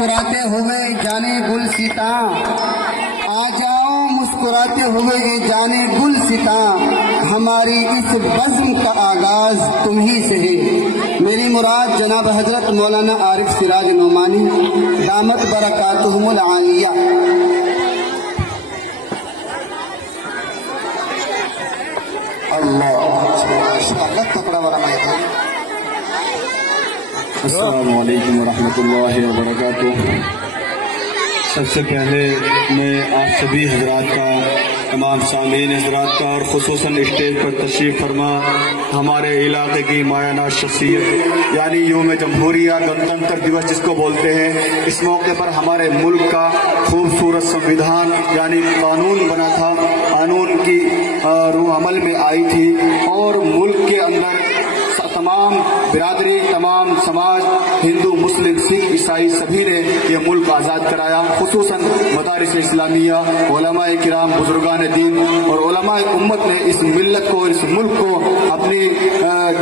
मुस्कुराते हुए जाने गुल सीता, आ जाओ मुस्कुराते हुए ये जाने गुल सीता, हमारी इस बज़्म का आगाज तुम ही से है। मेरी मुराद जनाब हजरत मौलाना आरिफ सिराज नोमानी दामत बरकातुहुमुल आलिया। अल्लाह कपड़ा वाला माइक है। अस्सलामु अलैकुम वरहमतुल्लाहि वबरकातुह। सबसे पहले मैं आप सभी हजरात का, तमाम सामीन हजरात का और खुसूसन स्टेज पर तशरीफ फरमा हमारे इलाके की मायाना शख्सियत यानी यूम जमहूरिया गणतंत्र दिवस जिसको बोलते हैं, इस मौके पर हमारे मुल्क का खूबसूरत संविधान यानी कानून बना था, कानून की रूह अमल में आई थी और मुल्क के अंदर तमाम बिरादरी, तमाम समाज, हिंदू, मुस्लिम, सिख, ईसाई सभी ने ये मुल्क आज़ाद कराया। खुसूसन मदारिस इस्लामिया, उलमाए किराम, बुजुर्गान दीन और उलमाए उम्मत ने इस मिल्लत को, इस मुल्क को अपनी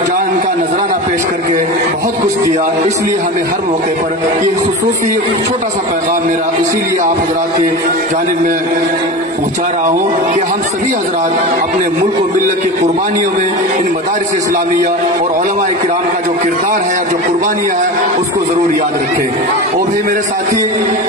जान का नजराना पेश करके बहुत कुछ दिया। इसलिए हमें हर मौके पर ये खुसूसी छोटा सा पैगाम मेरा इसीलिए आप हजरात की जानिब में पहुंचा रहा हूँ कि हम सभी हजरात अपने मुल्क और मिल्लत की कुर्बानियों में इन मदारिस इस्लामिया और उलमाए किराम का जो किरदार है, जो कुर्बानियां है, उसको जरूर याद रखें। और भी मेरे साथी,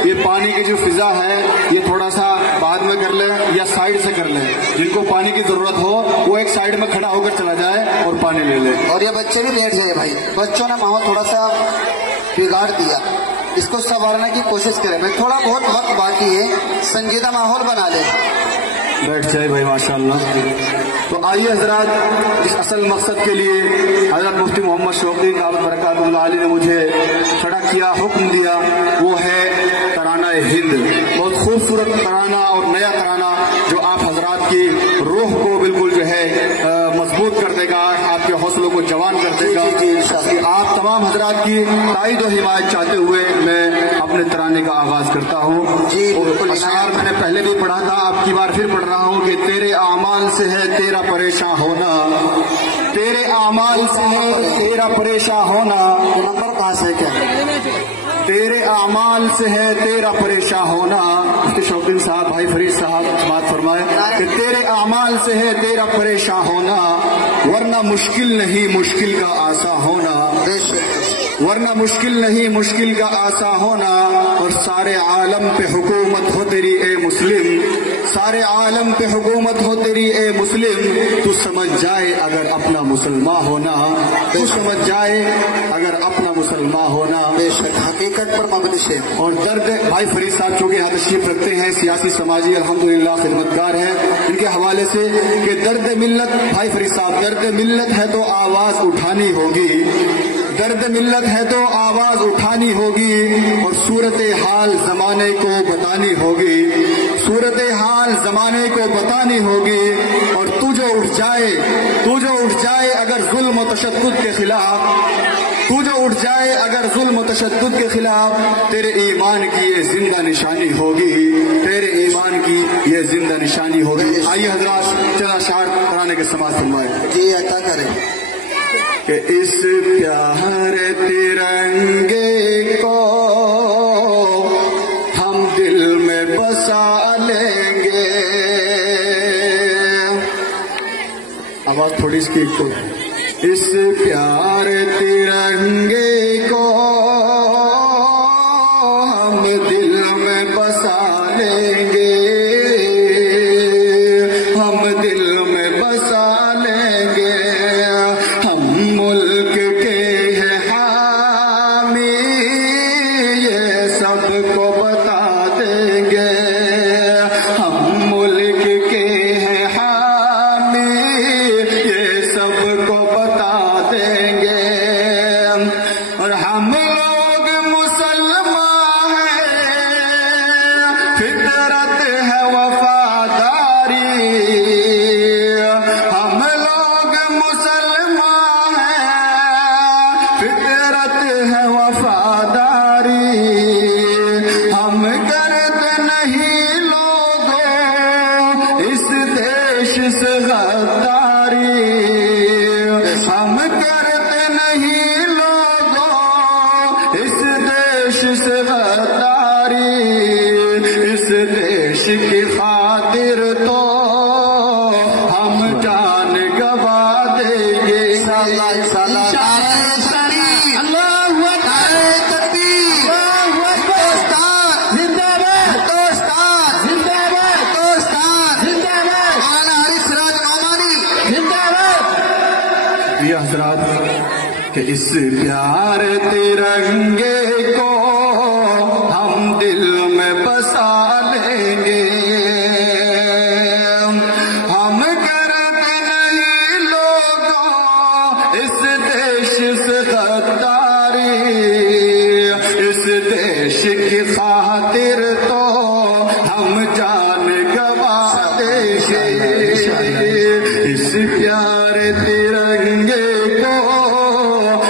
ये पानी की जो फिजा है ये थोड़ा सा बाद में कर लें या साइड से कर लें। जिनको पानी की जरूरत हो वो एक साइड में खड़ा होकर चला जाए और पानी ले ले। और ये बच्चे भी बैठ जाए भाई, बच्चों ने माहौल थोड़ा सा बिगाड़ दिया, इसको संवारने की कोशिश करें भाई। थोड़ा बहुत वक्त बाकी है, संजीदा माहौल बना ले। बैठ जाए भाई माशाल्लाह। तो आइए हजरात, इस असल मकसद के लिए हजरत मुफ्ती मोहम्मद शौकी दामत बरकातुहुल्लाह आली ने मुझे खड़ा किया, हुक्म दिया, वो है तराना हिंद। बहुत खूबसूरत तराना और नया तराना जो आप हजरात की रूह को बिल्कुल जो है मजबूत कर देगा, आपके हौसलों को जवान कर देगा। आप तमाम हजरात की ताईद और हिमायत चाहते हुए मैं अपने तराने का आगाज करता हूँ। अशआर मैंने पहले भी पढ़ा था, अब की बार फिर पढ़ रहा हूँ कि तेरे आमाल से है तेरा परेशान होना, तेरे आमाल से है तेरा परेशान होना। नंबर कहाँ से क्या? तेरे आमाल से है तेरा परेशान होना। मुफ्ती शौकीन साहब, भाई फरीद साहब बात फरमाए कि तेरे आमाल से है तेरा परेशान होना, वरना मुश्किल नहीं मुश्किल का आसा होना, वरना मुश्किल नहीं मुश्किल का आसा होना। और सारे आलम पे हुकूमत हो तेरी ए मुस्लिम, सारे आलम पे हुकूमत हो तेरी ए मुस्लिम। तू समझ जाए अगर अपना मुसलमान होना, तू समझ जाए अगर अपना मुसलमान होना। बेशक हकीकत पर मबनी है। और दर्द भाई फरीद साहब चूंकि यहाँ तशरीफ रखते हैं, सियासी समाजी अल्हम्दुलिल्लाह खिदमतगार हैं, इनके हवाले से कि दर्द मिल्लत, भाई फरीद साहब, दर्द मिल्लत है तो आवाज उठानी होगी, दर्द मिल्लत है तो आवाज उठानी होगी। और सूरत हाल जमाने को बतानी होगी, सूरत हाल जमाने को बतानी होगी। और तू जो उठ जाए, तू जो उठ जाए अगर जुल्म तशद्दुद के खिलाफ, तू जो उठ जाए अगर जुल्म तशद्दुद के खिलाफ, तेरे ईमान की ये जिंदा निशानी होगी, तेरे ईमान की ये जिंदा निशानी होगी। आइए हजरात, चला शार तराने के समाज फरमाए। जी अता करें कि इस प्यारे तिरंगे को हम दिल में बसा लेंगे। आवाज थोड़ी इसकी तो, इस प्यारे तिरंगे को हम दिल में बसा लेंगे, हम दिल में बसा लेंगे। हम मुल्क के हैं हामी, ये सबको बता देंगे। हम मुल्क के हैं हामी, ये सबको बता देंगे। और हम की खातिर तो हम जान गवा देंगे। ये हजरात कि इस प्यार तिरंगे को हम दिल में बसा लेंगे। हम करते नहीं लोगों इस देश से गद्दारी, इस देश की खातिर तो हम जान गवा देंगे। इस प्यार तिरंगे को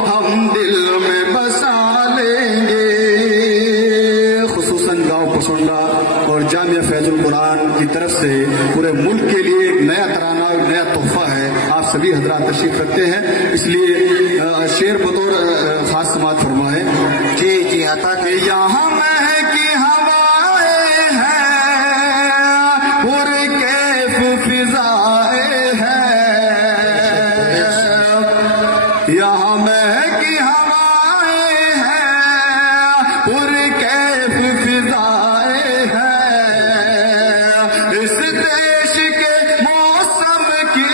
हम दिल में बसा लेंगे। खुसूसन गांव पसोंडा और जामिया फैजुल कुरान की तरफ से पूरे मुल्क के लिए एक नया तराना और नया तोहफा है। आप सभी हजरात तशरीफ रखते हैं, इसलिए शेर बतौर खास समात फरमाए। जी आता कि यहाँ महकी हवाएं हैं, पुरकैफ फिजाएं हैं, यहाँ महकी हवाएं हैं, पुरकैफ फिजाएं हैं। इस देश के मौसम की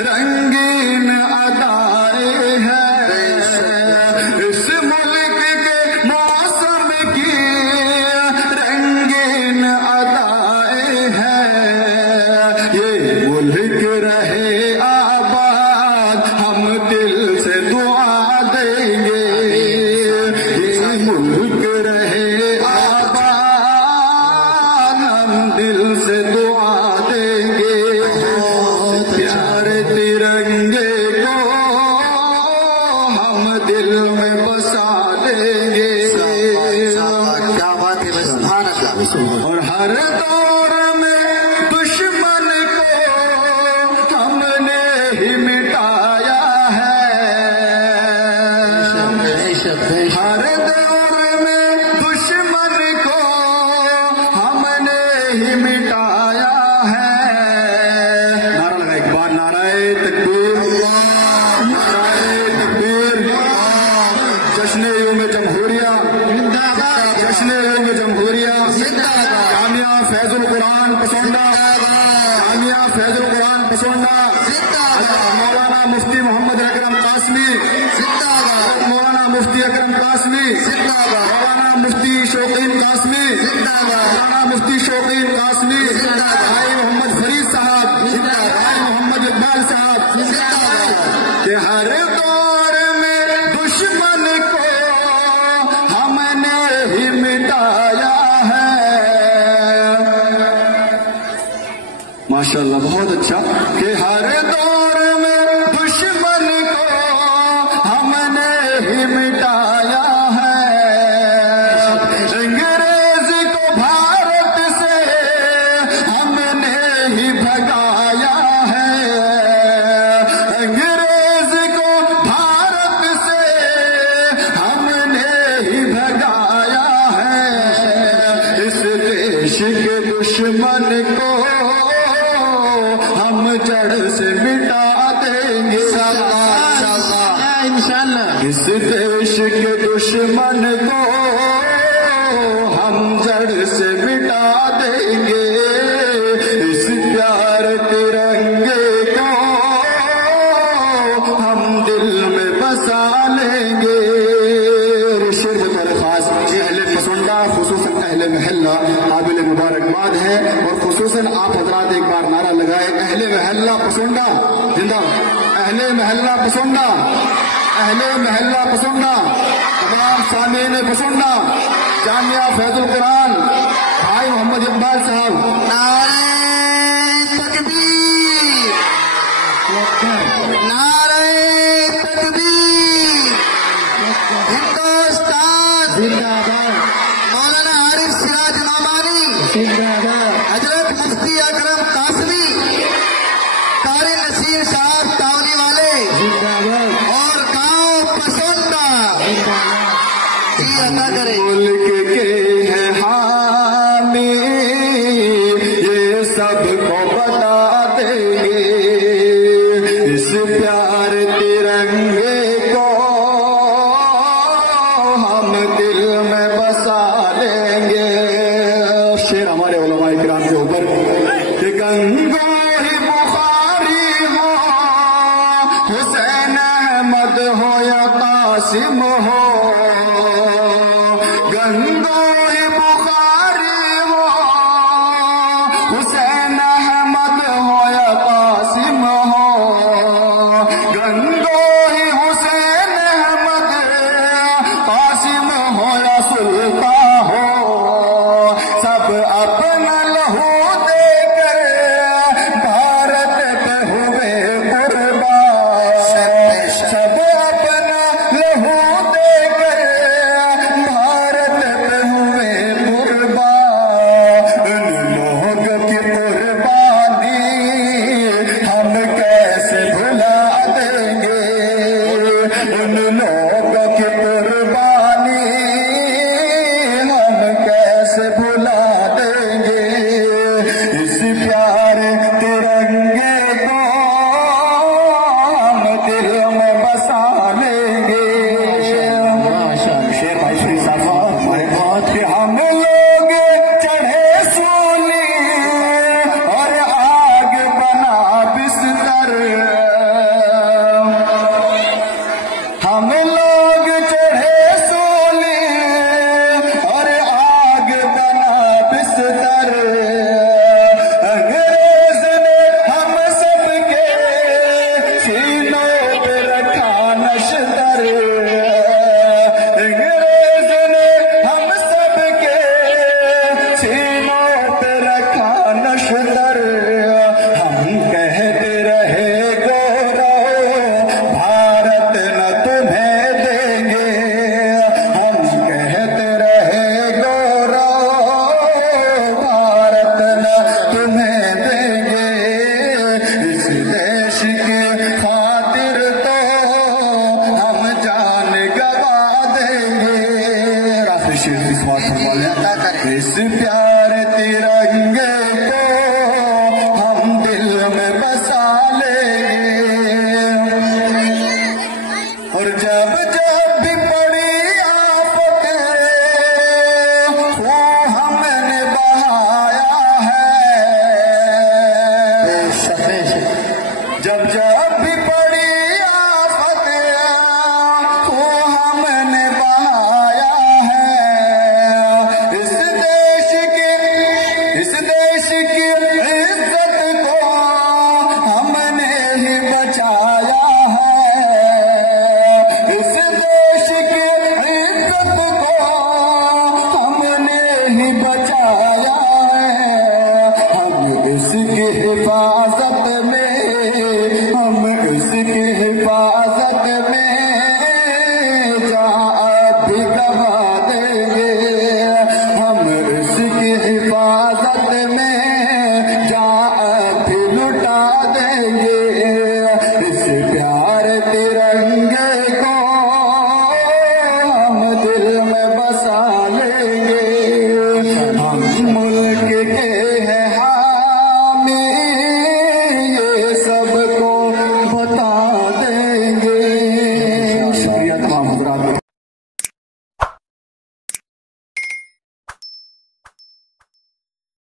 रंगीन अदाएं हैं, इस मुल्क के मौसम की रंगीन अदाएं हैं। ये मुल्क रहे आबाद हम दिल से दुआ देंगे। ये मुल्क रहे आबाद हम दिल से दुआ देंगे। प्यारे तिरंगे को हम दिल में बसा देंगे। क्या बात है, सुभान अल्लाह। और हर दौर में दुश्मन को हमने ही मिटाया है। हर दौर में दुश्मन को हमने ही मिटाया है। नारा लगा एक बार, नाराए तकबीर, नाराए तकबीर। जश्न यौम जमहूरिया, जश्न यौम जमहूरिया। जामिया फैजुल कुरान पसोंडा, जामिया फैजुल कुरान पसोंडा। मौलाना मुफ्ती मोहम्मद अकरम कासमी, मौलाना मुफ्ती अकरम कासमी, मौलाना मुफ्ती शौकीन कासमी, मौलाना मुफ्ती शौकीन कासमी, भाई मोहम्मद फरीद साहब, भाई मोहम्मद इकबाल साहब। कि हर दौर में दुश्मन को हमने ही मिटाया है। माशाल्लाह, बहुत अच्छा। कि हर दौर में दुश्मन को हमने ही मिटाया है। अंग्रेज को भारत से हमने ही भगाया है। अंग्रेज को भारत से हमने ही भगाया है। इस देश के दुश्मन को हम जड़ से मिटा देंगे इंशाअल्लाह। इस देश के दुश्मन को हम जड़ से मिटा देंगे। इस प्यार तिरंगे को हम दिल में बसा लेंगे। शेर बतौर खास अहले पसंदा, खुसूसन अहले महल्ला काबिल मुबारकबाद है। और खुसूसन आप हजरात एक बार नारा लगाए, अहले महल्ला पसंदा जिंदा, अहले महल्ला पसंदा, अहले महल्ला पसंदा। तमाम सामीन पसंदा जामिया फैजुल कुरान भाई मोहम्मद इकबाल साहब, नारे तकबीर, नारे तकबीर, हिंदुस्तान जिंदाबाद, मौलाना आरिफ सिराज नौमानी जिंदाबाद, हजरत मुफ्ती अकरम कासमी, कारी नसीर साहब तावली वाले जिंदाबाद, और गांव पसंदा जिंदाबाद। जी अदा करें। मुल्क के हैं हामी कासिम हो, गंगोई बुखारी हो, हुसैन अहमद हो या कासिम हो, गंगोई हुसैन अहमद कासिम हो या सुल्तान हो, सब अपना लहू देकर भारत पे हुए कुर्बान, सब अपना लहू देकर भारत पे हुए कुर्बान। उन लोग की कुर्बानी हम कैसे भुला देंगे, उन लोग की कुर्बानी हम कैसे भुला देंगे। इस प्यारे तिरंगे को हम दिल में बसा लेंगे। शेर भाई श्री साहब कि हम लोग चढ़े सूली और आग बना बिस्तर, हम लोग चढ़े सूली और आग बना बिस्तर। अंग्रेज ने हम सबके सीनों पे रखा नश्तर, अंग्रेज ने हम सबके सीनों पे रखा नश्तर। हम कहते रहे गौरव भारत न तुम्हें देंगे, हम कहते रहे गौरव भारत न तुम्हें देंगे। इस देश के खातिर तो हम जान गवा देंगे। राष्ट्रीय शेर की बात फरमा लें। इस प्यार